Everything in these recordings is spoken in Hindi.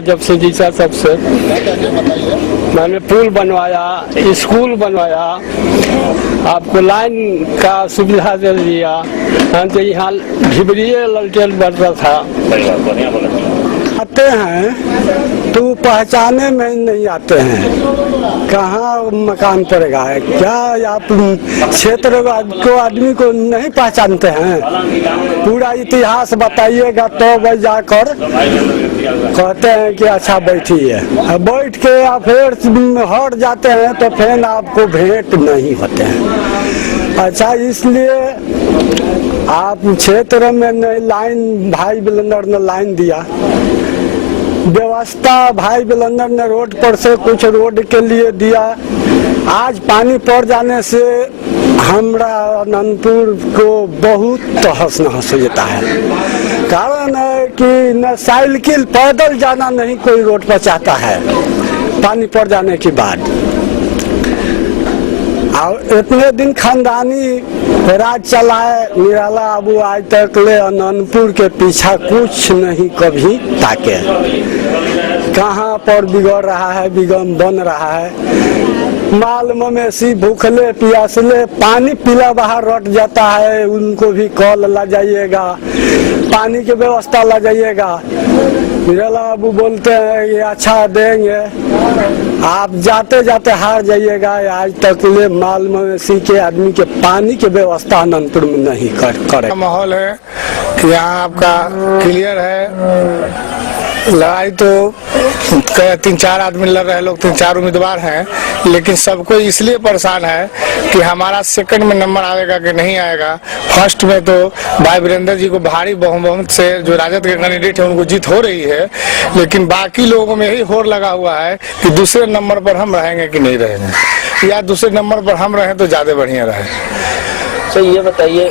जब से जीता तब से मैंने पुल बनवाया, स्कूल बनवाया, आपको लाइन का सुविधा दे दिया। हम तो यहाँ ढिबरिये ललटेन बढ़ता था। आते हैं तो पहचाने में नहीं आते हैं, कहाँ मकान पड़ेगा क्या? आप क्षेत्र को आदमी को नहीं पहचानते हैं? पूरा इतिहास बताइएगा तो भाई जाकर कहते हैं कि अच्छा बैठिए। बैठ के आप फिर हट जाते हैं तो फिर आपको भेंट नहीं होते हैं। अच्छा, इसलिए आप क्षेत्र में नहीं लाइन, भाई बिलेंडर ने लाइन दिया, व्यवस्था भाई बिलेंडर ने रोड पर से कुछ रोड के लिए दिया। आज पानी पड़ जाने से हमरा अनंतपुर को बहुत तहस नहस हो जाता है। कारण है कि न साइकिल पैदल जाना नहीं कोई रोड पर चाहता है पानी पड़ जाने के बाद। और इतने दिन खानदानी राज चलाए निराला बाबू, आज तक ले अनंतपुर के पीछा कुछ नहीं कभी ताके। कहाँ पर बिगड़ रहा है, बिगम बन रहा है। माल मवेशी भूखले प्यासले पानी पीला बाहर रट जाता है, उनको भी कॉल ला जाइएगा, पानी की व्यवस्था ला जाइएगा। निराला बाबू बोलते हैं कि अच्छा देंगे, आप जाते जाते हार जाइएगा। आज तक ले माल मवेशी के आदमी के पानी की व्यवस्था अनंतपुर में नहीं करे। माहौल है यहाँ आपका क्लियर है। लड़ाई तो 3-4 आदमी लड़ रहे लोग, 3-4 उम्मीदवार हैं, लेकिन सबको इसलिए परेशान है कि हमारा सेकंड में नंबर आएगा कि नहीं आएगा। फर्स्ट में तो भाई वीरेंद्र जी को भारी बहुमत से जो राजद के कैंडिडेट है उनको जीत हो रही है, लेकिन बाकी लोगों में यही होड़ लगा हुआ है कि दूसरे नंबर पर हम रहेंगे कि नहीं रहेंगे, या दूसरे नंबर पर हम रहें तो ज्यादा बढ़िया रहे। तो ये बताइए,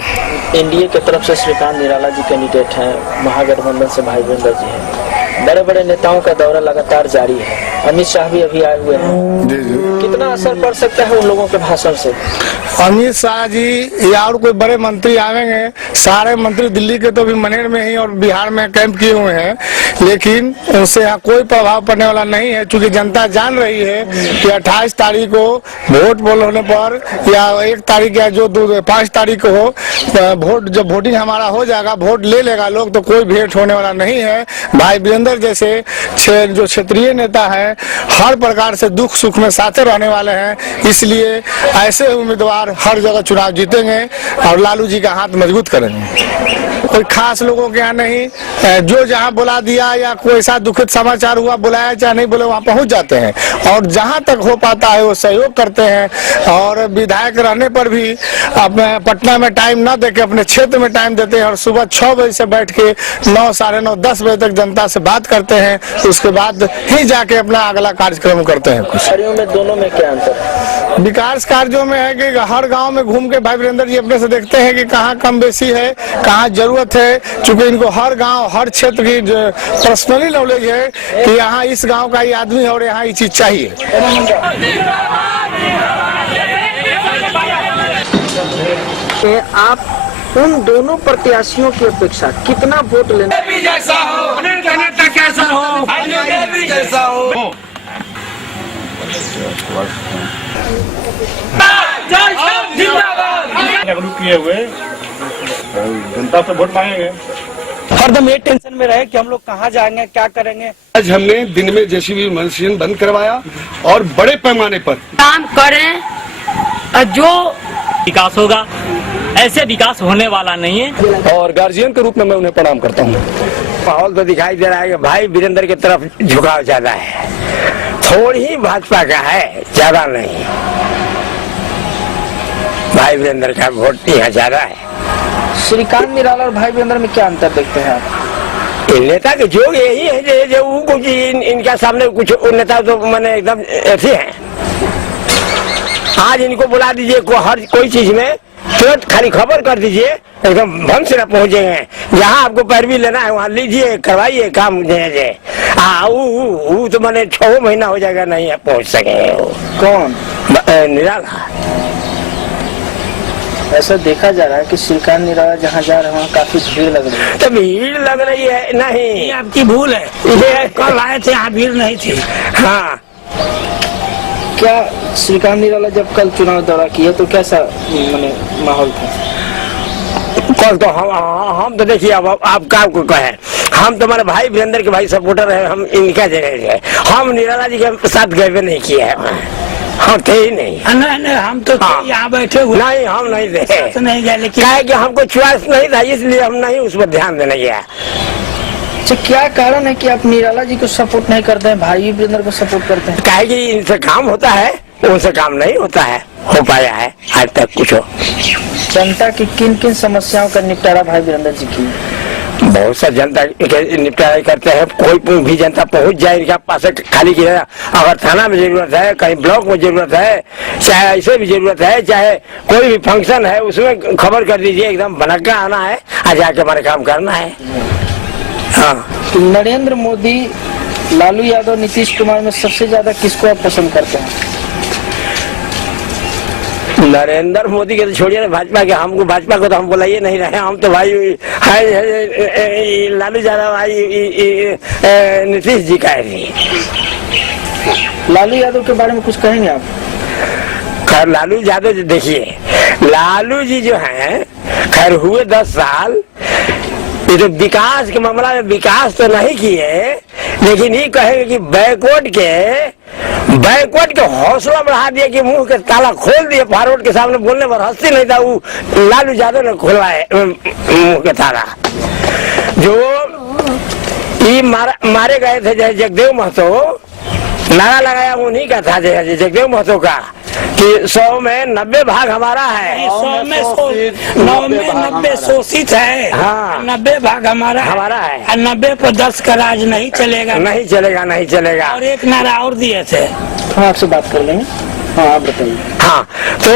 एनडीए की तरफ से श्रीकांत निराला जी कैंडिडेट हैं, महागठबंधन से भाई वीरेंद्र जी हैं, बड़े बड़े नेताओं का दौरा लगातार जारी है, अमित शाह भी अभी आए हुए हैं, कितना असर पड़ सकता है उन लोगों के भाषण से? अमित शाह जी या और कोई बड़े मंत्री आवेंगे, सारे मंत्री दिल्ली के तो भी मनेर में ही और बिहार में कैंप किए हुए हैं, लेकिन उनसे यहाँ कोई प्रभाव पड़ने वाला नहीं है, क्योंकि जनता जान रही है कि 28 तारीख को वोट पोल होने पर या 1 तारीख या जो 5 तारीख को हो वोट, जब वोटिंग हमारा हो जाएगा, वोट ले लेगा लोग, तो कोई भेंट होने वाला नहीं है। भाई वीरेंद्र जैसे जो क्षेत्रीय नेता है हर प्रकार से दुख सुख में साथे रहने वाले हैं, इसलिए ऐसे उम्मीदवार हर जगह चुनाव जीतेंगे और लालू जी का हाथ मजबूत करेंगे। कोई खास लोगों के यहाँ नहीं, जो जहाँ बुला दिया या कोई ऐसा दुखद समाचार हुआ, बुलाया चाहे नहीं बुलाया, वहाँ पहुँच जाते हैं और जहाँ तक हो पाता है वो सहयोग करते हैं। और विधायक रहने पर भी अपने पटना में टाइम न देके अपने क्षेत्र में टाइम देते हैं और सुबह 6 बजे से बैठ के 9, साढ़े 9, 10 बजे तक जनता से बात करते हैं, उसके बाद ही जाके अपना अगला कार्यक्रम करते हैं। कुछ में दोनों में क्या अंतर है? विकास कार्यों में है कि हर गांव में घूम के भाई वीरेंद्र जी अपने से देखते हैं कि कहाँ कम बेसी है, कहाँ जरूरत है, क्योंकि इनको हर गांव हर क्षेत्र की पर्सनली नॉलेज है कि यहाँ इस गांव का ये आदमी है और यहाँ ये चीज चाहिए। आप उन दोनों प्रत्याशियों की अपेक्षा कितना वोट लेना जैसा हो, कैसा हो, जैसा हो, किए हुए जनता से वोट मांगेंगे। हरदम ये टेंशन में रहे कि हम लोग कहाँ जाएंगे, क्या करेंगे। आज हमने दिन में जेसीबी मशीन बंद करवाया और बड़े पैमाने पर काम करें और जो विकास होगा, ऐसे विकास होने वाला नहीं है। और गार्जियन के रूप में मैं उन्हें प्रणाम करता हूँ। माहौल तो दिखाई दे रहा है कि भाई वीरेंद्र की तरफ झुकाव ज्यादा है, थोड़ी ही भाजपा का है, ज्यादा नहीं। भाई वीरेंद्र का वोट यहाँ ज्यादा है। श्रीकांत निराला और भाई वीरेंद्र में क्या अंतर देखते हैं आप? नेता के जो यही है जो कुछ इनका सामने कुछ नेता तो मैंने एकदम ऐसे हैं। आज इनको बुला दीजिए हर कोई चीज में, तुरंत खाली खबर कर दीजिए, एकदम भंग से न पहुंचेंगे। जहाँ आपको पैरवी लेना है वहाँ लीजिए, करवाइए काम। वो तो मैंने 6 महीना हो जाएगा, नहीं पहुंच सके। कौन? निराला ऐसा देखा जा रहा है कि श्रीकांत निराला जहाँ जा रहे हैं वहाँ काफी भीड़ लग रही है। तो भीड़ लग रही है नहीं, ये आपकी भूल है, ये कल आए थे यहाँ भीड़ नहीं थी। हाँ क्या श्रीकांत निराला जब कल चुनाव दौरा किए तो कैसा माने माहौल था? कल तो हम तो देखिए अब आप क्या को कहें, हम तो हमारे भाई वीरेंद्र के भाई सपोर्टर है, हम इनका जगह गए, हम निराला जी के साथ गए नहीं किए हैं, हम थे ही नहीं। नहीं हम तो हाँ। यहाँ बैठे हुए नहीं हम नहीं थे, तो नहीं गए, लेकिन क्या है कि हमको चॉइस नहीं था इसलिए हम नहीं उस पर ध्यान देने गया। अच्छा, क्या कारण है कि आप निराला जी को सपोर्ट नहीं करते हैं, भाई वीरेंद्र को सपोर्ट करते हैं? क्या है कि इनसे काम होता है, उनसे काम नहीं होता है, हो पाया है आज तक कुछ हो। जनता की किन किन समस्याओं का निपटारा भाई वीरेंद्र जी की? बहुत सा जनता के निपटारा करते हैं, कोई भी जनता पहुंच जाए इनके पास खाली की अगर थाना में जरूरत है, कहीं ब्लॉक में जरूरत है, चाहे ऐसे भी जरूरत है, चाहे कोई भी फंक्शन है उसमें खबर कर दीजिए, एकदम बनक्का आना है और जाके हमारे काम करना है। हाँ नरेंद्र मोदी, लालू यादव, नीतीश कुमार में सबसे ज्यादा किसको आप पसंद करते हैं? नरेंद्र मोदी के तो छोड़िए ना, भाजपा के, हमको भाजपा को तो हम बुलाइए नहीं रहे, हम तो भाई है लालू यादव भाई नीतीश जी का है। लालू यादव के बारे में कुछ कहेंगे आप? खैर लालू यादव जी देखिए, लालू जी जो हैं खैर हुए 10 साल, ये तो विकास के मामला में विकास तो नहीं किए, लेकिन ये कहेंगे कि बैकवर्ड के हौसला बढ़ा दिया कि मुंह के ताला खोल दिए, फॉरवर्ड के सामने बोलने पर हंसी नहीं था, वो लालू यादव ने खोला है मुंह के ताला। जो ये मारे गए थे जय जगदेव महतो, नारा लगाया उन्हीं का था जय जगदेव महतो का कि 100 में 90 भाग हमारा है, 100 में 90 शोषित है, हाँ 90 भाग हमारा है, और 90 पर 10 का राज नहीं चलेगा। नहीं चलेगा। और एक नारा और दिए थे। हम आपसे बात कर लेंगे। हाँ आप बताइए। हाँ तो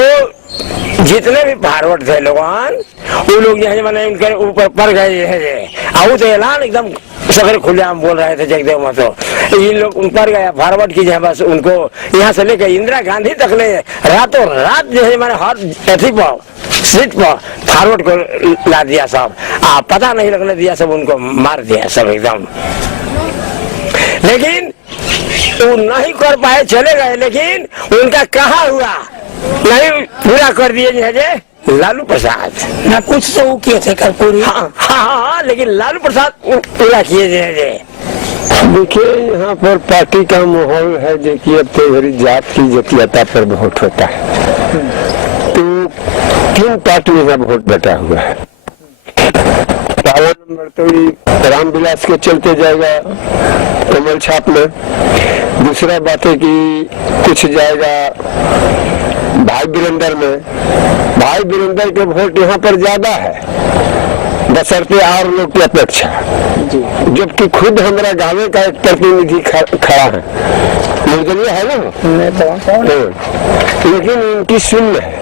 जितने भी फॉरवर्ड थे लोगन, वो लोग जो है मैंने उनके ऊपर पड़ गए है, और तो ऐलान एकदम सफर खुलेआम बोल रहे थे जगदेव महतो, इन लोग उन पर गया फॉरवर्ड की, बस उनको यहाँ से लेकर इंदिरा गांधी तक ले रातों रात जो है मैंने हर अथी पर सीट पर फॉरवर्ड को ला दिया सब, पता नहीं लगने दिया, सब उनको मार दिया सब एकदम। लेकिन वो नहीं कर पाए, चले गए, लेकिन उनका कहा हुआ नहीं पूरा कर दिए लालू प्रसाद ना कुछ तो वो किए थे कर्पूरी। हाँ, लेकिन लालू प्रसाद पूरा किए देखिए यहाँ पर पार्टी का माहौल है, देखिए अब तो मेरी जात की जातीयता पर वोट होता है, तो 3 पार्टियों का वोट बटा हुआ है। पहला नंबर तो रामविलास के चलते जाएगा कमल छाप में, दूसरा बात है कि कुछ जाएगा भाई वीरेंद्र में, भाई वीरेंद्र के वोट यहाँ पर ज्यादा है बशर्ते और लोग की अपेक्षा, जबकि खुद हमारा गाँव का एक प्रतिनिधि खड़ा है, निर्दलीय है ना, लेकिन उनकी शून्य है,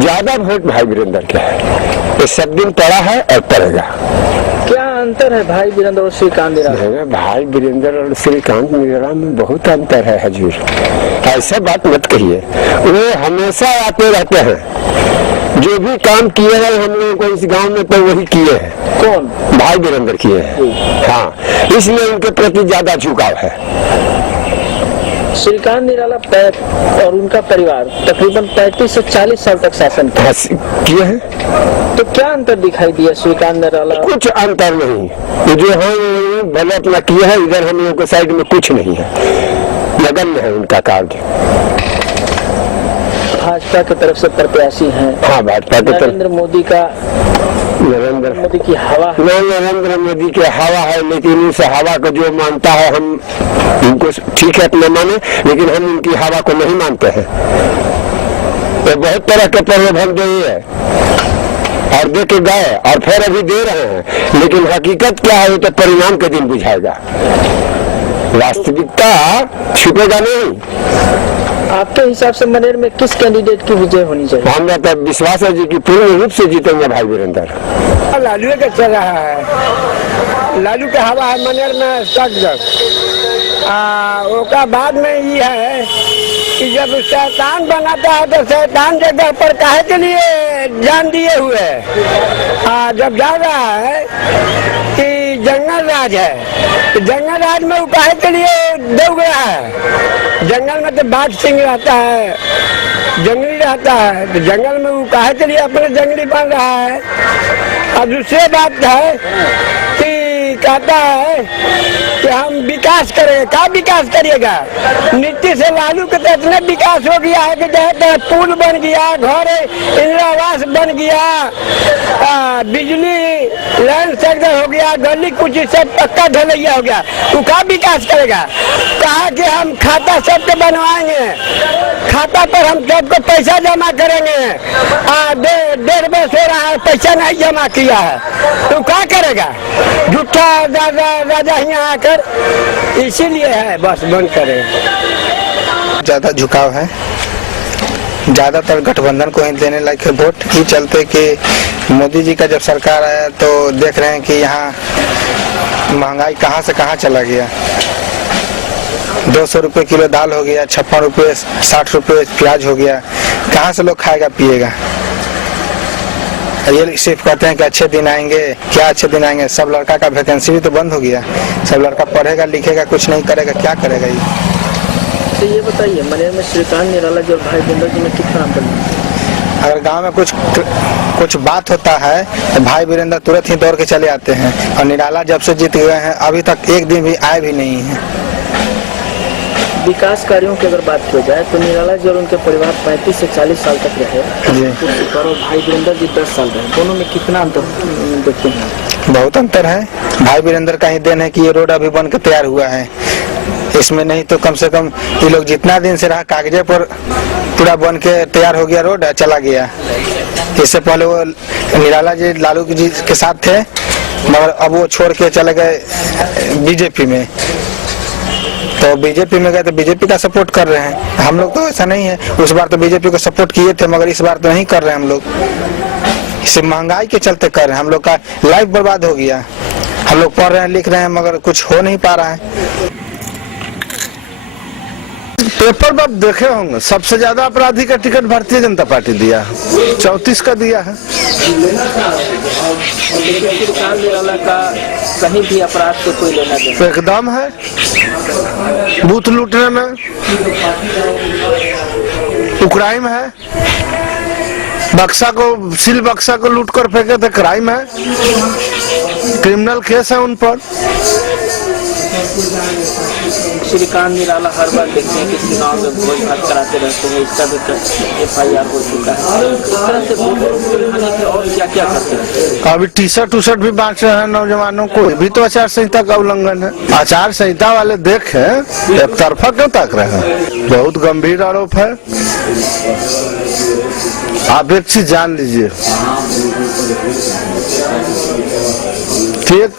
ज्यादा वोट भाई वीरेंद्र के है, ये सब दिन पड़ा है और पड़ेगा। क्या अंतर है भाई वीरेंद्र और श्रीकांत निराला? भाई वीरेंद्र और श्रीकांत निराला में बहुत अंतर है हजूर, ऐसा बात मत कहिए, वो हमेशा आते रहते हैं, जो भी काम किए हैं हम लोगों को इस गांव में तो वही किए हैं। कौन? भाई वीरेंद्र किए हैं, हाँ, इसलिए उनके प्रति ज्यादा झुकाव है। श्रीकांत निराला और उनका परिवार तकरीबन 35 से 40 साल तक शासन किए हैं, तो क्या अंतर दिखाई दिया श्रीकांत निराला? कुछ अंतर नहीं, जो हम भले अपना किए हैं, इधर हम लोगों के साइड में कुछ नहीं है, नगण्य है उनका कार्य। भाजपा की तरफ से प्रत्याशी हैं, हाँ भाजपा की तरफ नरेंद्र मोदी की हवा, नरेंद्र मोदी की हवा है, लेकिन उस हवा को जो मानता है हम उनको ठीक है अपने माने, लेकिन हम उनकी हवा को नहीं मानते हैं। तो बहुत तरह के प्रलोभन दिए है और दे के गए और फिर अभी दे रहे हैं, लेकिन हकीकत क्या है वो तो परिणाम के दिन बुझाएगा, वास्तविकता छुपेगा नहीं। आपके हिसाब से मनेर में किस कैंडिडेट की विजय होनी चाहिए? हमारा तो विश्वास है जी कि पूर्ण रूप से जीतेंगे भाई वीरेंद्र। लालू का चल रहा है, लालू का हवा है मनेर में तक, बाद में ये है कि जब शैतान बनाता है तो शैतान जगह पर काहे के लिए जान दिए हुए। जब जा रहा है कि जंगल राज है, तो जंगल राज में वो काहे के लिए दौड़ रहा है। जंगल में तो बाघ सिंह रहता है, जंगली रहता है, तो जंगल में वो काहे के लिए अपने जंगली बन रहा है। और दूसरी बात है कि कहता है कि हम विकास करेंगे। क्या विकास करिएगा? नीति से लालू के तो इतना विकास हो गया है कि जैसे पुल बन गया, घर इंदिरा आवास बन गया, बिजली लाइन सड़क हो गया, गली कुछ सब पक्का ढलैया हो गया। वो क्या विकास करेगा? कहा कि हम खाता सबके बनवाएंगे, खाता पर हम सबको पैसा जमा करेंगे। 1.5 वर्ष हो रहा है पैसा नहीं जमा किया है, तो क्या करेगा? झूठा राजा यहाँ आकर, इसीलिए है बस बंद करें। ज्यादा झुकाव है, ज्यादातर गठबंधन को ही देने लायक है वोट। ये चलते कि मोदी जी का जब सरकार आया तो देख रहे हैं कि यहाँ महंगाई कहाँ से कहाँ चला गया। 200 रुपये किलो दाल हो गया, 56 रुपये 60 रुपये प्याज हो गया। कहाँ से लोग खाएगा पिएगा? ये सिर्फ कहते हैं कि अच्छे दिन आएंगे। क्या अच्छे दिन आएंगे? सब लड़का का वैकेंसी भी तो बंद हो गया। सब लड़का पढ़ेगा लिखेगा कुछ नहीं करेगा, क्या करेगा ये? तो ये बताइए, मनेर में श्रीकांत निराला जी और भाई वीरेंद्र जी में कितना अंतर है? अगर गांव में कुछ बात होता है तो भाई वीरेंद्र तुरंत ही दौड़ के चले आते हैं, और निराला जब से जीत गए हैं अभी तक एक दिन भी आए भी नहीं है। विकास कार्यों की अगर बात की जाए तो निराला जी और उनके परिवार 35 से 40 साल तक रहे और भाई वीरेंद्र जी 10 साल रहे। दोनों में कितना अंतर देखते हैं? बहुत अंतर है। भाई वीरेंद्र का ही देन है कि ये रोड अभी बन के तैयार हुआ है। इसमें नहीं तो कम से कम ये लोग जितना दिन से रहा कागजे पर पूरा बन के तैयार हो गया, रोड चला गया। इससे पहले वो निराला जी लालू जी के साथ थे, मगर अब वो छोड़ के चले गए बीजेपी में। तो बीजेपी में गए तो बीजेपी का सपोर्ट कर रहे हैं। हम लोग तो ऐसा नहीं है, उस बार तो बीजेपी को सपोर्ट किए थे मगर इस बार तो नहीं कर रहे हैं हम लोग। इसे महंगाई के चलते कर रहे हैं। हम लोग का लाइफ बर्बाद हो गया। हम लोग पढ़ रहे हैं लिख रहे हैं मगर कुछ हो नहीं पा रहा है। पेपर में आप देखे होंगे सबसे ज्यादा अपराधी का टिकट भारतीय जनता पार्टी दिया है, 34 का दिया है। निराला का कहीं भी अपराध को कोई लेना देना एकदम है। बूथ लूटने में क्राइम है, बक्सा को सील बक्सा को लूट कर फेंके थे, क्राइम है, क्रिमिनल केस है उन पर। श्रीकांत निराला हर बार देखते हैं कि चुनाव में भोज भात कराते रहते हैं, इसका भी FIR हो चुका है। इस तरह से और क्या क्या करते हैं? अभी टी शर्ट भी बांट रहे हैं नौजवानों को, भी तो आचार संहिता का उल्लंघन है। आचार संहिता वाले देखें एक तरफा क्यों ताक रहे हैं? बहुत गंभीर आरोप है। आप एक चीज जान लीजिए कि एक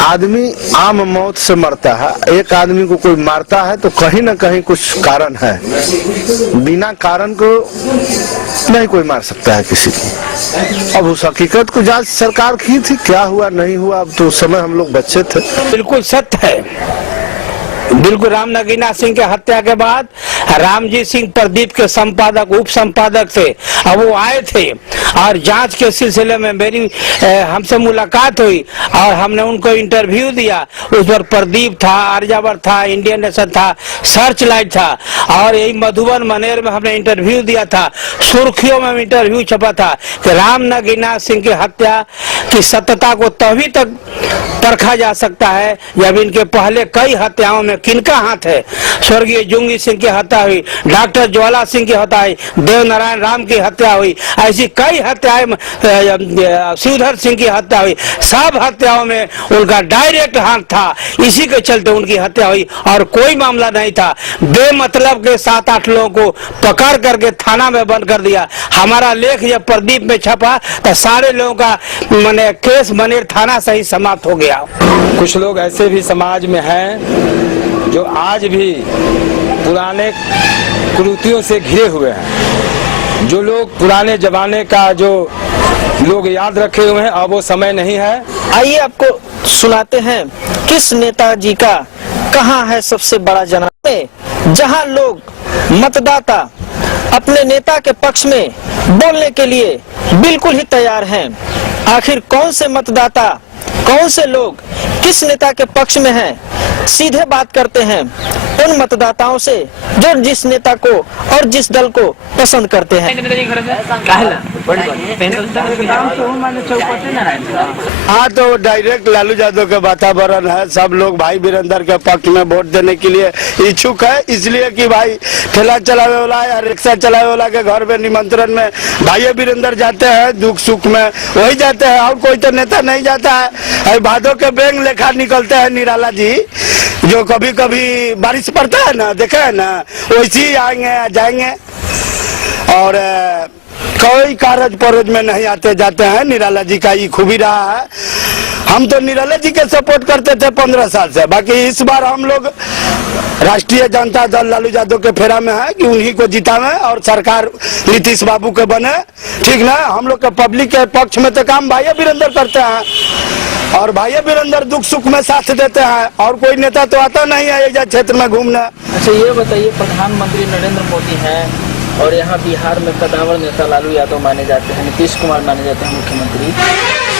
आदमी आम मौत से मरता है, एक आदमी को कोई मारता है तो कहीं ना कहीं कुछ कारण है। बिना कारण को नहीं कोई मार सकता है किसी को। अब उस हकीकत को जांच सरकार की थी, क्या हुआ नहीं हुआ अब तो उस समय हम लोग बच्चे थे। बिल्कुल सत्य है। बिल्कुल राम नगीना सिंह के हत्या के बाद रामजीत सिंह प्रदीप के संपादक उप संपादक थे। अब वो आए थे और जांच के सिलसिले में मेरी हमसे मुलाकात हुई और हमने उनको इंटरव्यू दिया। उस पर प्रदीप था, आर्यावर्त था, इंडियन नेशन था, सर्च लाइट था और यही मधुबन मनेर में हमने इंटरव्यू दिया था। सुर्खियों में इंटरव्यू छपा था कि राम नगीना सिंह की हत्या की सत्यता को तभी तक परखा जा सकता है जब इनके पहले कई हत्याओं में किनका हाथ है। स्वर्गीय जुंगी सिंह की हत्या हुई, डॉक्टर ज्वाला सिंह की हत्या हुई, देव नारायण राम की हत्या हुई, ऐसी कई हत्याएं, शिवधर सिंह की हत्या हुई। सब हत्याओं में उनका डायरेक्ट हाथ था, इसी के चलते उनकी हत्या हुई और कोई मामला नहीं था। बेमतलब के 7-8 लोगों को पकड़ करके थाना में बंद कर दिया। हमारा लेख जब प्रदीप में छपा तो सारे लोगों का मैंने केस मनेर थाना से ही समाप्त हो गया। कुछ लोग ऐसे भी समाज में हैं जो आज भी पुराने कुरीतियों से घिरे हुए हैं। जो लोग पुराने जमाने का जो लोग याद रखे हुए हैं, अब वो समय नहीं है। आइए आपको सुनाते हैं किस नेताजी का कहाँ है सबसे बड़ा जन्म। जहां लोग मतदाता अपने नेता के पक्ष में बोलने के लिए बिल्कुल ही तैयार हैं। आखिर कौन से मतदाता, कौन से लोग किस नेता के पक्ष में हैं, सीधे बात करते हैं उन मतदाताओं से जो जिस नेता को और जिस दल को पसंद करते हैं। हाँ, तो डायरेक्ट लालू यादव के वातावरण है। सब लोग भाई वीरेंद्र के पक्ष में वोट देने के लिए इच्छुक है, इसलिए कि भाई ठेला चलावे वाला या रिक्शा चलावे वाला के घर में निमंत्रण में भाई वीरेंद्र जाते हैं, दुख सुख में वही जाते हैं, और कोई तो नेता नहीं जाता है। भादों के बैंक लेखा निकलते हैं निराला जी, जो कभी कभी बारिश पड़ता है ना, देखे है ना, वैसे ही आएंगे जाएंगे, और कोई कागज परोज में नहीं आते जाते हैं। निराला जी का ये खूबी रहा है। हम तो निराला जी के सपोर्ट करते थे 15 साल से, बाकी इस बार हम लोग राष्ट्रीय जनता दल लालू यादव के फेरा में है कि उन्हीं को जितावे और सरकार नीतीश बाबू के बने, ठीक ना। हम लोग के पब्लिक के पक्ष में तो काम भाई वीरेंद्र करते हैं, और भाई वीरेंद्र दुख सुख में साथ देते हैं, और कोई नेता तो आता नहीं है ये क्षेत्र में घूमने। अच्छा, ये बताइए, प्रधानमंत्री नरेंद्र मोदी हैं और यहाँ बिहार में कदावर नेता लालू यादव माने जाते हैं, नीतीश कुमार माने जाते हैं मुख्यमंत्री।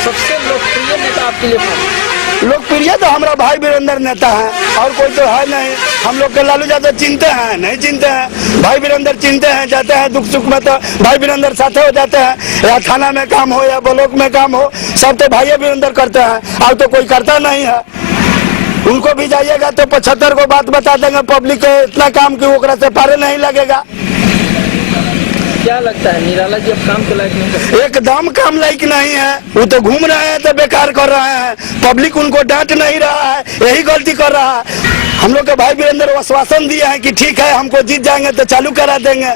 सबसे लोकप्रिय नेता आपके लिए कौन? लोकप्रिय तो हमारा भाई वीरेंद्र नेता है, और कोई तो है नहीं। हम लोग के लालू यादव चिंते हैं नहीं चिंते हैं, भाई वीरेंद्र चिंते हैं, जाते हैं दुख सुख में तो भाई वीरेंद्र साथे हो जाते हैं, या थाना में काम हो या ब्लॉक में काम हो, सब तो भाई वीरेंद्र करते हैं, अब तो कोई करता नहीं है। उनको भी जाइएगा तो 75 को बात बता देंगे पब्लिक को, इतना काम की ओकरा से पारे नहीं लगेगा। क्या लगता है निराला जी अब काम के लायक नहीं है? एकदम काम लायक नहीं है, वो तो घूम रहे हैं तो बेकार कर रहे हैं, पब्लिक उनको डांट नहीं रहा है, यही गलती कर रहा है। हम लोग के भाई वीरेंद्र आश्वासन दिए हैं कि ठीक है हमको जीत जाएंगे तो चालू करा देंगे।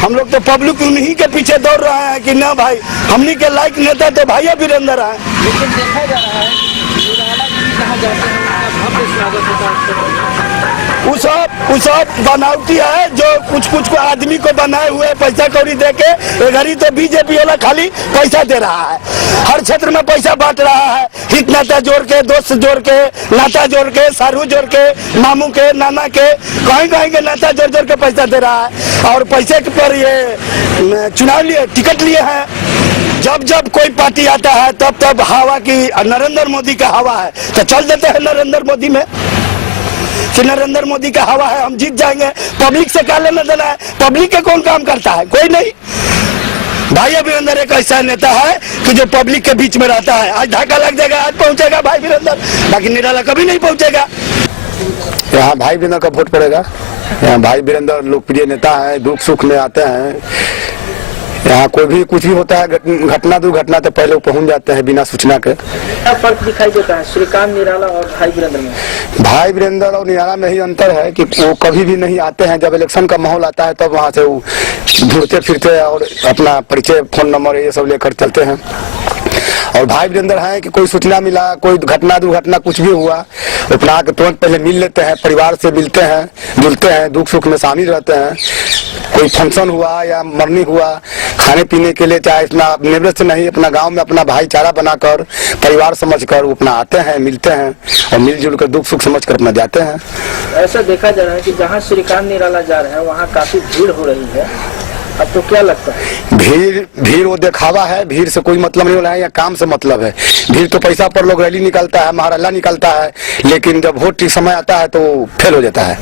हम लोग तो पब्लिक उन्हीं के पीछे दौड़ रहे हैं कि ना भाई हमनी के लायक नेता तो भाई वीरेंद्र है। लेकिन देखा जा रहा है निराला जी कहाँ जाते हैं भव्य स्वागत होता है। वो सब बनावटी है, जो कुछ आदमी को बनाए हुए पैसा कौड़ी दे के, घड़ी तो बीजेपी वाला खाली पैसा दे रहा है, हर क्षेत्र में पैसा बांट रहा है, हित नाता जोड़ के, दोस्त जोड़ के, नाता जोड़ के, सारू जोड़ के, मामू के, नाना के, कहीं के नाता जोड़ के पैसा दे रहा है। और पैसे पर ये चुनाव लिए टिकट लिए हैं। जब कोई पार्टी आता है तब हवा की नरेंद्र मोदी का हवा है तो चल देते हैं नरेंद्र मोदी में कि नरेंद्र मोदी का हवा है हम जीत जाएंगे। पब्लिक से क्या लेना देना है? पब्लिक के कौन काम करता है? कोई नहीं। भाई वीरेंद्र एक ऐसा नेता है कि जो पब्लिक के बीच में रहता है। आज धक्का लग जाएगा, आज पहुंचेगा भाई वीरेंद्र, बाकी निराला कभी नहीं पहुंचेगा। यहाँ भाई वीरेंद्र का वोट पड़ेगा। यहाँ भाई वीरेंद्र लोकप्रिय नेता है, दुख सुख में आते हैं। यहाँ कोई भी कुछ भी होता है, घटना दुर्घटना तो पहले पहुंच जाते हैं बिना सूचना के। क्या फर्क दिखाई देता है श्रीकांत निराला और भाई वीरेंद्र में? भाई वीरेंद्र और निराला में ही अंतर है कि वो कभी भी नहीं आते हैं। जब इलेक्शन का माहौल आता है तब वहाँ से वो घूरते फिरते और अपना परिचय, फोन नंबर ये सब लेकर चलते हैं। और भाई वीरेंद्र है कि कोई सूचना मिला, कोई घटना दुर्घटना कुछ भी हुआ, अपना आके तुरंत पहले मिल लेते हैं, परिवार से मिलते हैं, जुलते हैं, दुख सुख में शामिल रहते हैं। कोई फंक्शन हुआ या मरनी हुआ, खाने पीने के लिए चाहे इतना निवृत्त नहीं, अपना गांव में अपना भाईचारा बनाकर, परिवार समझकर वो अपना आते हैं, मिलते हैं और मिलजुल कर दुख सुख समझकर अपना जाते हैं। ऐसा देखा जा रहा है कि जहाँ श्रीकांत निराला जा रहे हैं वहाँ काफी भीड़ हो रही है, अब तो क्या लगता है? भीड़ वो दिखावा है, भीड़ से कोई मतलब नहीं हो रहा है या काम से मतलब है। भीड़ तो पैसा पर लोग रैली निकालता है, महाराला निकालता है, लेकिन जब वोट की समय आता है तो फेल हो जाता है।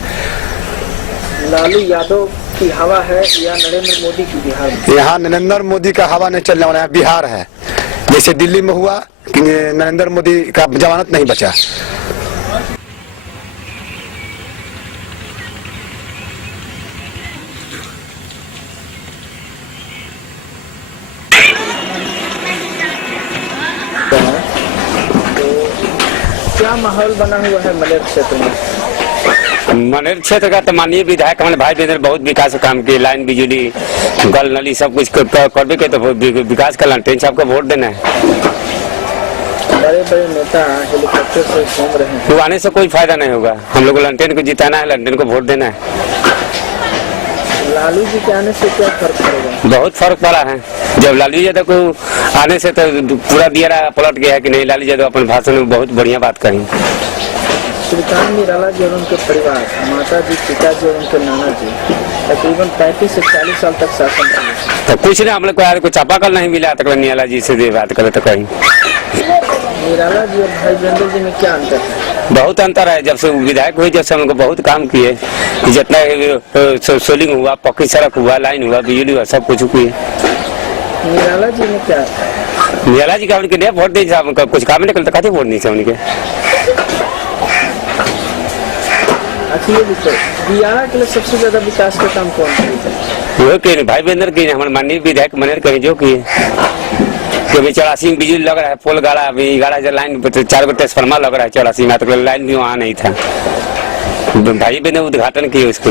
लालू यादव की हवा है या नरेंद्र मोदी की बिहार में? यहाँ नरेंद्र मोदी का हवा नहीं चलने वाला है, बिहार है। जैसे दिल्ली में हुआ कि नरेंद्र मोदी का जमानत नहीं बचा। क्या माहौल बना हुआ है मनेर क्षेत्र में? मनेर क्षेत्र का तो माननीय विधायक हमारे भाई वीरेंद्र बहुत विकास काम किए, लाइन बिजली गल नली सब कुछ करबे के, तो विकास का लालटेन साहब को वोट देना है। बड़े बड़े नेता हेलीकॉप्टर से घूम रहे हैं, वो आने से कोई फायदा नहीं होगा। हम लोग को लालटेन को जिताना है, लालटेन को वोट देना है। लालू जी के आने से क्या फर्क पड़ेगा? बहुत फर्क पड़ा है। जब लालू यादव को आने से तो पूरा दिया पलट गया है कि नहीं, लालू यादव अपने भाषण में बहुत बढ़िया बात कही। श्रीकांत निराला जी और उनके परिवार, माता जी, पिताजी और उनके नाना जी तकरीबन 35 से 40 साल तक शासन किए। तो कुछ नहीं, हम लोग को यार कुछ चापाकल नहीं मिला तक निराला जी से बात करे तो कहीं। निराला जी और भाई वीरेंद्र जी में क्या अंतर है? बहुत अंतर है। जब से विधायक हुए जब से हमको बहुत काम किए, जितना सोलिंग हुआ, पक्की सड़क हुआ, लाइन हुआ, बिजली हुआ, सब कुछ किए। निराला जी ने क्या? निराला जी का उनके नहीं वोट दी, कुछ काम नहीं करते, खाते वोट नहीं से उनके। अच्छा ये बताओ, दियारा के लिए सबसे ज्यादा विकास का काम कौन किया? वो के भाई वीरेंद्र की, हमारे माननीय विधायक मनेर कहीं जो किए। कभी 84 में बिजली लग रहा है, पोल गाड़ा, अभी गाड़ा से लाइन 4 गो ट्रांसफार्मर लग रहा है 84 में, तो लाइन भी वहाँ नहीं था। भाई भी ने उद्घाटन किए उसके।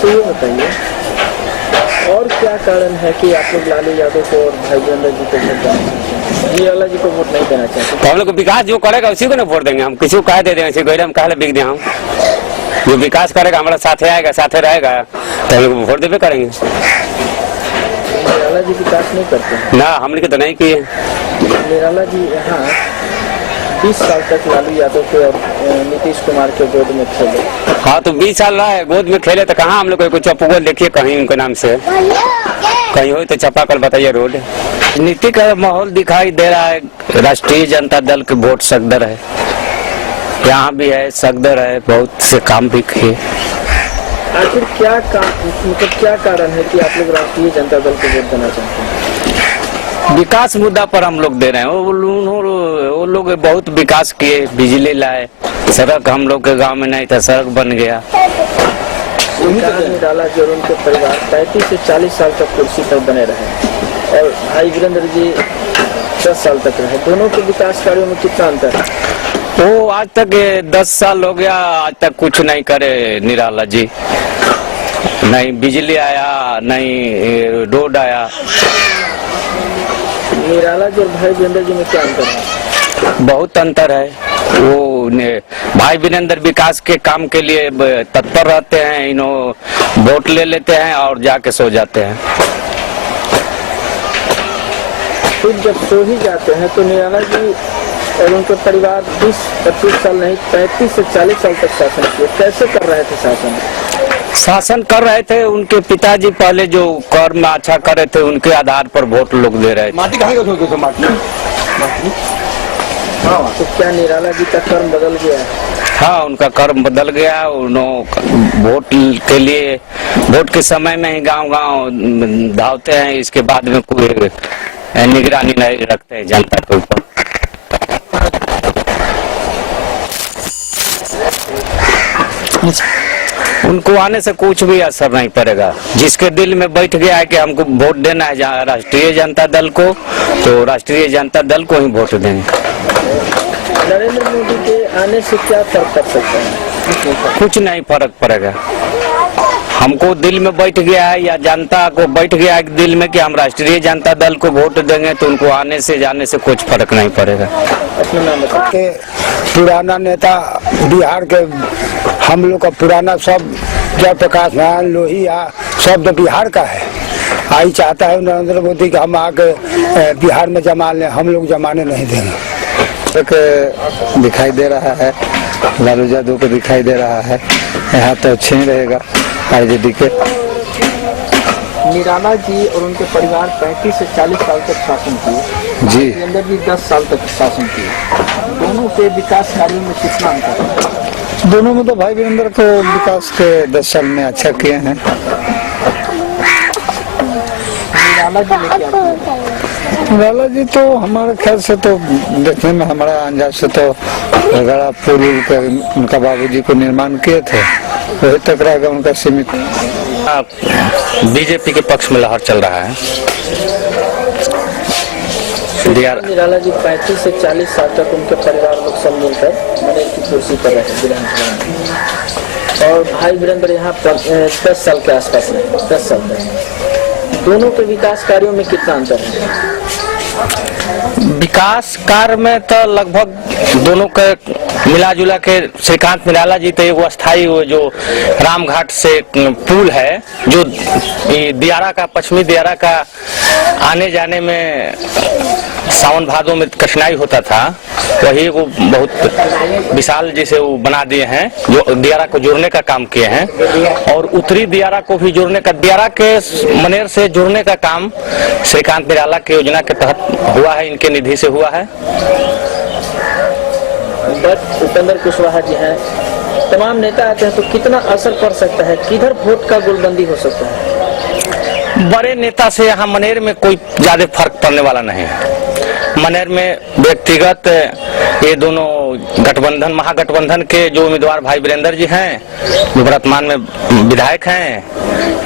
तो ये बताइए और क्या कारण है कि आप लोग लालू यादव को और भाई वीरेंद्र जी को वोट देना, निराला जी को वोट नहीं देना चाहते? तो हम लोग को विकास जो करेगा उसी को ना वोट देंगे। हम किसी को कह दे देंगे गैर हम कहा बिक दे, हम जो विकास करेगा हमारा साथे आएगा, साथे रहेगा, तो हम लोग वोट देवे करेंगे। निराला जी विकास नहीं करते ना, हमने तो नहीं किए। निराला जी यहाँ 20 साल तक लालू यादव के और नीतीश कुमार के गोद में खेले। हाँ, तो 20 साल रहा है गोद में खेले, तो कहाँ हम लोग को चौपाकल देखिए कहीं उनके नाम से कहीं हो तो चापाकल बताइए रोड। नीति का माहौल दिखाई दे रहा है। राष्ट्रीय जनता दल के वोट सकदर है, यहाँ भी है, सकदर है, बहुत से काम भी किए। आखिर क्या मतलब क्या कारण है कि आप लोग राष्ट्रीय जनता दल को वोट देना चाहते हैं? विकास मुद्दा पर हम लोग दे रहे हैं। वो लोग बहुत विकास किए, बिजली लाए, सड़क हम लोग के गांव में नहीं था, सड़क बन गया। निराला जी और उनके परिवार 35 से 40 साल तक कुर्सी पर बने रहे और भाई वीरेंद्र जी 10 साल तक रहे। दोनों के विकास कार्यों में कितना अंतर है? वो आज तक 10 साल हो गया, आज तक कुछ नहीं करे निराला जी। नहीं बिजली आया, नहीं रोड आया। निराला जी और भाई वीरेंद्र जी में क्या अंतर है? बहुत अंतर है। वो भाई वीरेंद्र विकास के काम के लिए तत्पर रहते हैं, इन्हों वोट ले लेते हैं और जाके सो जाते हैं। फिर जब सो ही जाते हैं तो निराला जी और उनके परिवार 20-25 साल नहीं 35 से 40 साल तक शासन किए। कैसे कर रहे थे शासन? शासन कर रहे थे, उनके पिताजी पहले जो कर्म अच्छा करे थे उनके आधार पर वोट लोग दे रहे थे। माटी कहाँ का माटी? हाँ, तो क्या निराला जी का कर्म बदल गया है? हाँ, उनका कर्म बदल गया। उन्होंने वोट के लिए वोट के समय में ही गांव-गांव धावते हैं, इसके बाद में कोई निगरानी नहीं रखते हैं जनता के ऊपर। उनको आने से कुछ भी असर नहीं पड़ेगा। जिसके दिल में बैठ गया है कि हमको वोट देना है राष्ट्रीय जनता दल को, तो राष्ट्रीय जनता दल को ही वोट देंगे। नरेंद्र मोदी के आने से क्या फर्क पड़ सकता है? कुछ नहीं फर्क पड़ेगा। हमको दिल में बैठ गया है या जनता को बैठ गया है दिल में कि हम राष्ट्रीय जनता दल को वोट देंगे, तो उनको आने से जाने से कुछ फर्क नहीं पड़ेगा। अपना नाम बताइए। पुराना नेता बिहार के हम लोग का पुराना सब जयप्रकाश नारायण लोहिया सब तो बिहार का है। आई चाहता है नरेंद्र मोदी कि हम आके बिहार में जमा लें, हम लोग जमाने नहीं देंगे। एक दिखाई दे रहा है, लालू यादव को दिखाई दे रहा है, यहाँ तो अच्छे ही रहेगा आरजेडी के। निराला जी और उनके परिवार 35 से 40 साल तक शासन किए जी। वीरेंद्र जी 10 साल तक शासन किए। दोनों के विकास कार्यों में कितना अंतर है? दोनों में तो भाई वीरेंद्र को विकास के 10 साल में अच्छा किए हैं। निराला जी ने क्या किया? निराला जी तो हमारे ख्याल से तो देखने में हमारा अंदाज से तो गड़ा पुल का उनका बाबूजी को निर्माण किए थे, वही तक रहेगा उनका सीमित। बीजेपी के पक्ष में लहर चल रहा है। निराला जी 35 से 40 साल तक उनके परिवार लोग सब मिलकर मनेर की कुर्सी पर रहे विधानसभा में, और भाई वीरेंद्र यहाँ 10 साल के आसपास रहे, 10 साल तक। दोनों के विकास कार्यों में कितना अंतर है? विकास कार्य में तो लगभग दोनों के मिला जुला के श्रीकांत निराला जी तो एक अस्थायी जो रामघाट से पुल है, जो दियारा का पश्चिमी दियारा का आने जाने में सावन भादों में कठिनाई होता था, वही वो बहुत विशाल जी से वो बना दिए हैं, जो दियारा को जोड़ने का काम किए हैं, और उत्तरी दियारा को भी जोड़ने का, दियारा के मनेर से जोड़ने का काम श्रीकांत निराला की योजना के तहत हुआ है, इनके निधि से हुआ है। उपेंद्र कुशवाहा जी हैं, तमाम नेता आते हैं, तो कितना असर पड़ सकता है, किधर वोट का गोलबंदी हो सकता है? बड़े नेता से यहाँ मनेर में कोई ज्यादा फर्क पड़ने वाला नहीं है। मनेर में व्यक्तिगत ये दोनों गठबंधन, महागठबंधन के जो उम्मीदवार भाई वीरेंद्र जी हैं, जो वर्तमान में विधायक हैं,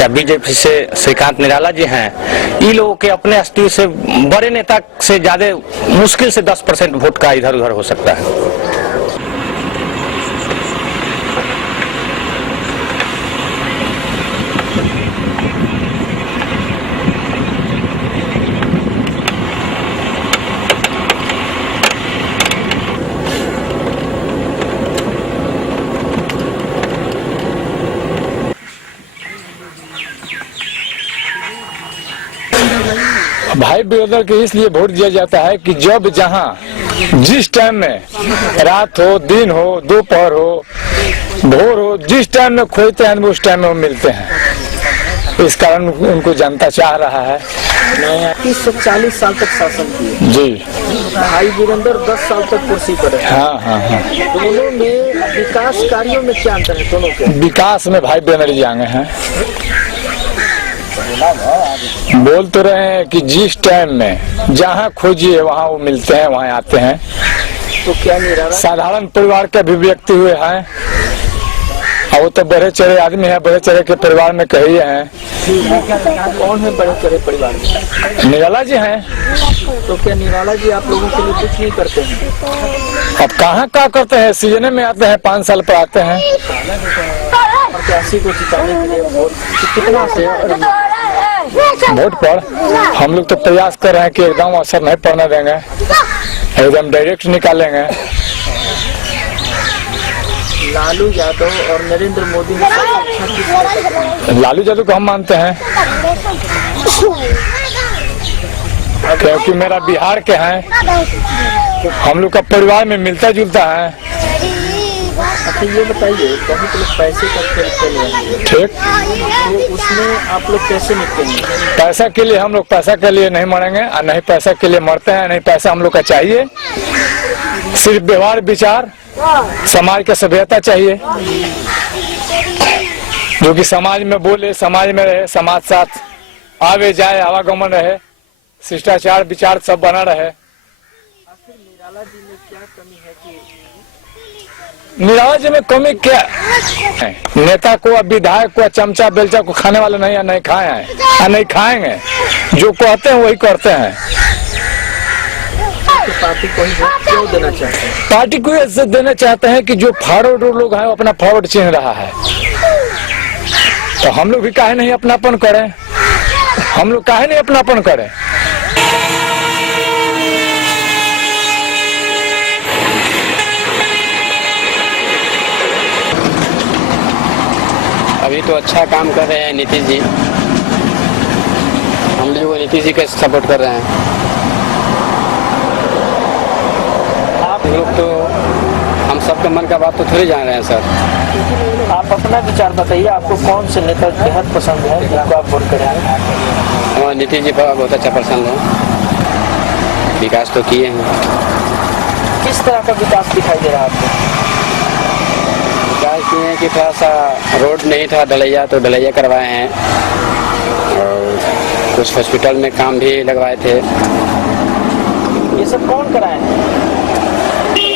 या बीजेपी से श्रीकांत निराला जी हैं, इन लोगों के अपने अस्तित्व से बड़े नेता से ज्यादा मुश्किल से 10% वोट का इधर उधर हो सकता है। भाई वीरेंद्र के इसलिए वोट दिया जाता है कि जब जहां जिस टाइम में रात हो, दिन हो, दोपहर हो, भोर हो, जिस टाइम में खोजते हैं उस टाइम में वो मिलते हैं। इस कारण उनको जनता चाह रहा है। 30 से 40 साल तक शासन किए जी। भाई वीरेंद्र 10 साल तक कुर्सी पर है। हाँ हाँ हाँ। दोनों में विकास कार्यों में क्या अंतर है दोनों के? विकास में भाई वीरेंद्र जी आगे हैं। बोल तो रहे हैं कि जिस टाइम में जहाँ खोजिए वहाँ वो मिलते हैं, वहाँ आते हैं। तो क्या निराला साधारण परिवार के भी व्यक्ति हुए हैं, और वो तो बड़े चढ़े आदमी है, बड़े चढ़े के परिवार में कहिए हैं। कौन है बड़े चढ़े परिवार में? निराला जी हैं। तो क्या निराला जी आप लोगों के लिए कुछ नहीं करते हैं? अब कहाँ क्या करते हैं, सीजन में आते हैं, 5 साल पर आते हैं। प्रत्याशी को जिताने के लिए वोट कितना से वोट पर हम लोग तो प्रयास कर रहे हैं कि एकदम असर नहीं पड़ने देंगे, एकदम डायरेक्ट निकालेंगे। लालू यादव और नरेंद्र मोदी ने लालू यादव को हम मानते हैं, क्योंकि मेरा बिहार के हैं, हम लोग का परिवार में मिलता जुलता है। अच्छा ये बताइए, बहुत लोग पैसे का खेल खेल रहे हैं, ठीक, तो उसमें आप लोग कैसे निकलेंगे? पैसा के लिए हम लोग पैसा के लिए नहीं मरेंगे, और नहीं पैसा के लिए मरते हैं। नहीं पैसा हम लोग का चाहिए, सिर्फ व्यवहार विचार, समाज का सभ्यता चाहिए, जो कि समाज में बोले, समाज में रहे, समाज साथ आवे जाए, आवागमन रहे, शिष्टाचार विचार सब बना रहे। आखिर निराला जी में क्या कमी है कि निराला जी में कमी क्या है? नेता को, विधायक को, चमचा बेलचा को खाने वाले नहीं, या नहीं खाए हैं, या नहीं खाएंगे। जो कहते हैं वही करते हैं। पार्टी को ही वोट क्यों देना चाहते हैं? पार्टी को ऐसे देना चाहते हैं कि जो फॉरवर्ड लोग हैं वो अपना फॉरवर्ड चिन्ह रहा है, तो हम लोग भी काहे नहीं अपनापन करें, हम लोग काहे नहीं अपनापन करें। अभी तो अच्छा काम कर रहे हैं नीतीश जी, हम लोग नीतीश जी का सपोर्ट कर रहे हैं। आप लोग तो हम सबके मन का बात तो थोड़ी जान रहे हैं सर। आप अपना विचार बताइए, आपको कौन से नेता बेहद पसंद है जिनको आप वोट करेंगे? हमारे नीतीश जी बहुत अच्छा पसंद है, विकास तो किए हैं। किस तरह का विकास दिखाई दे रहा है आपको? विकास किए हैं कि थोड़ा सा रोड नहीं था ढलैया, तो ढलैया करवाए हैं, और कुछ हॉस्पिटल में काम भी लगवाए थे। ये सब कौन कराए हैं?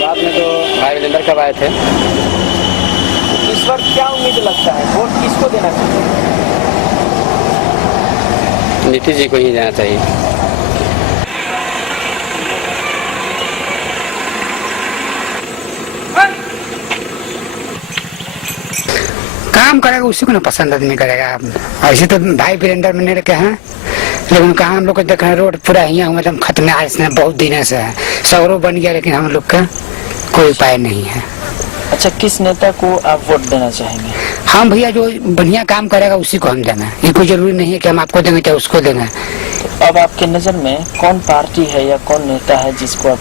रात में तो भाई वीरेंद्र करवाए थे। इस वक्त क्या उम्मीद लगता है, वोट किसको देना चाहिए? नीतीश जी को ही देना चाहिए। काम करेगा उसी को ना पसंद आदमी करेगा। ऐसे तो भाई वीरेंद्र में के हैं, लेकिन कहा हम लोग को देख रहे रोड पूरा यहाँ मतलब खत्म है, इसने बहुत दिन से है, सौरों बन गया, लेकिन हम लोग का कोई उपाय नहीं है। अच्छा, किस नेता को आप वोट देना चाहेंगे? हम भैया जो बढ़िया काम करेगा उसी को हम देना, ये कोई जरूरी नहीं है कि हम आपको देंगे चाहे उसको देंगे। अब आपके नजर में कौन पार्टी है या कौन नेता है जिसको आप